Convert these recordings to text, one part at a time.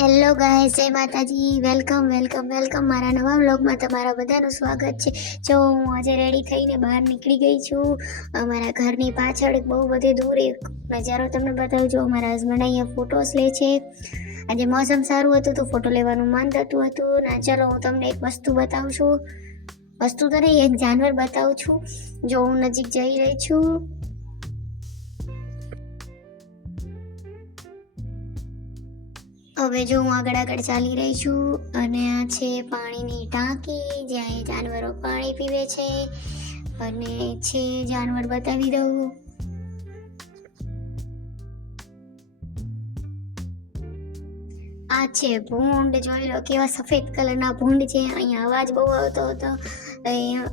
Hello ગાય જય માતાજી. Welcome welcome welcome મારા નવા વ્લોગમાં તમારા બધાનું સ્વાગત છે. જો હું આજે રેડી થઈને બહાર નીકળી ગઈ છું, અમારા ઘરની પાછળ બહુ બધી દૂર એક નજારો તમને બતાવું જો મારા હસબન્ડ અહીંયા ફોટોસ લે છે. આજે મોસમ સારું હતું તો ફોટો લેવાનું મન થતું હતું. ના, ચલો હું તમને એક વસ્તુ બતાવું છું. વસ્તુ તો નહીં, એક જાનવર બતાવું છું. જો હું નજીક જઈ રહી છું હવે જો હું આગળ આગળ ચાલી રહી છું, અને આ છે પાણીની ટાંકી, જ્યાં એ જાનવરો પાણી પીવે છે, અને છે જાનવર બતાવી દઉં. આ છે ભૂંડ, જોઈ લો કેવા સફેદ કલરના ભૂંડ છે. અહીંયા અવાજ બહુ આવતો હતો.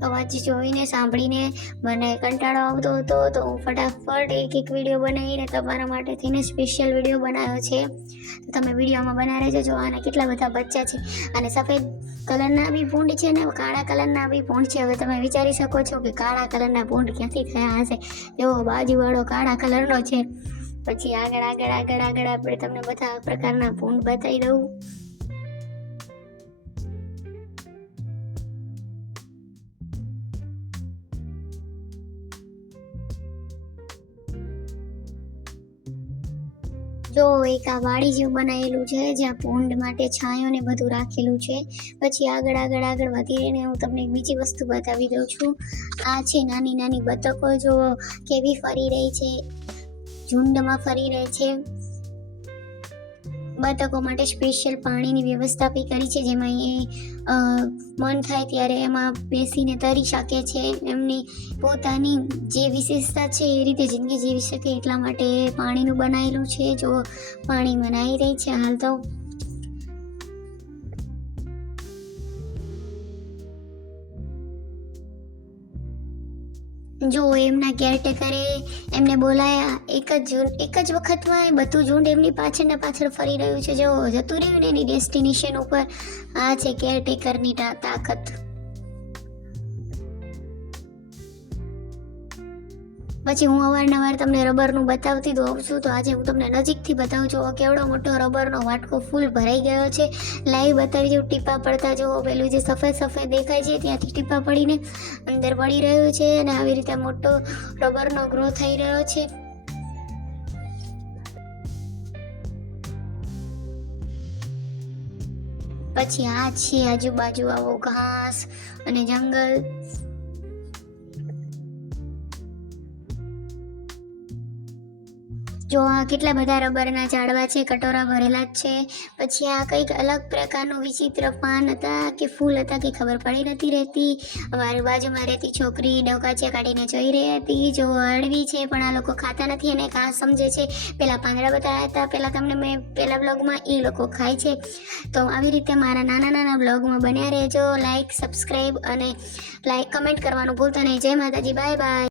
અવાજ જોઈને, સાંભળીને મને કંટાળો આવતો હતો, તો હું ફટાફટ એક એક વીડિયો બનાવીને તમારા માટે થઈને સ્પેશિયલ વીડિયો બનાવ્યો છે. તો તમે વિડીયોમાં બના રહેજો આના કેટલા બધા બચ્ચા છે. અને સફેદ કલરના બી ભૂંડ છે ને, કાળા કલરના બી પૂંડ છે. હવે તમે વિચારી શકો છો કે કાળા કલરના ભૂંડ ક્યાંથી થયા હશે? એવો બાજુવાળો કાળા કલરનો છે. પછી આગળ આગળ આગળ આગળ આપણે તમને બધા પ્રકારના પૂંડ બતાવી દઉં. જો એક આ વાડી જેવું બનાવેલું છે, જ્યાં ભૂંડ માટે છાંયો ને બધું રાખેલું છે. પછી આગળ આગળ આગળ વધીને હું તમને એક બીજી વસ્તુ બતાવી દઉં છું. આ છે નાની નાની બતકો જો કેવી ફરી રહી છે, ઝુંડમાં ફરી રહે છે. બતકો માટે સ્પેશિયલ પાણીની વ્યવસ્થા બી કરી છે, જેમાં એ મન થાય ત્યારે એમાં બેસીને તરી શકે છે, એમની પોતાની જે વિશેષતા છે એ રીતે જિંદગી જીવી શકે એટલા માટે પાણીનું બનાવેલું છે, જો પાણીમાં નાહી રહી છે હાલ તો. જો એમના કેરટેકરે એમને બોલાયા, એક જ એક જ વખતમાં એ બધું ઝુંડ એમની પાછળ ને પાછળ ફરી રહ્યું છે. જો જતું રહ્યું ને એની ડેસ્ટિનેશન ઉપર, આ છે કેરટેકરની તાકાત. પછી હું અવારનવાર તમને રબરનું બતાવતી તો હોઉં છું, તો આજે હું તમને નજીકથી બતાવું છું કેવડો મોટો રબરનો વાટકો ફૂલ ભરાઈ ગયો છે. લાઈવ બતાવી દઉં ટીપા પડતા જુઓ, પેલું જે સફેદ સફેદ દેખાય છે, ત્યાંથી ટીપા પડીને અંદર પડી રહ્યું છે અને આવી રીતે મોટો રબરનો ગ્રો થઈ રહ્યો છે. પછી આ છે આજુબાજુ આવો ઘાસ અને જંગલ. જો આ કેટલા બધા રબરના ઝાડવા છે, કટોરા ભરેલા જ છે. પછી આ કંઈક અલગ પ્રકારનું વિચિત્ર પાન હતા કે ફૂલ હતા કે ખબર પડી નથી રહેતી. અમારી બાજુમાં રહેતી છોકરી ડવકાચિયા કાઢીને જોઈ રહી હતી. જો અળવી છે, પણ આ લોકો ખાતા નથી અને ઘાસ સમજે છે. પેલા પાંદડા બતાવ્યા હતા, પેલા તમને મેં પેલા બ્લોગમાં એ લોકો ખાય છે. તો આવી રીતે મારા નાના નાના બ્લોગમાં બન્યા રહેજો. લાઈક સબસ્ક્રાઈબ અને લાઈક કમેન્ટ કરવાનું ભૂલતા નહીં. જય માતાજી બાય બાય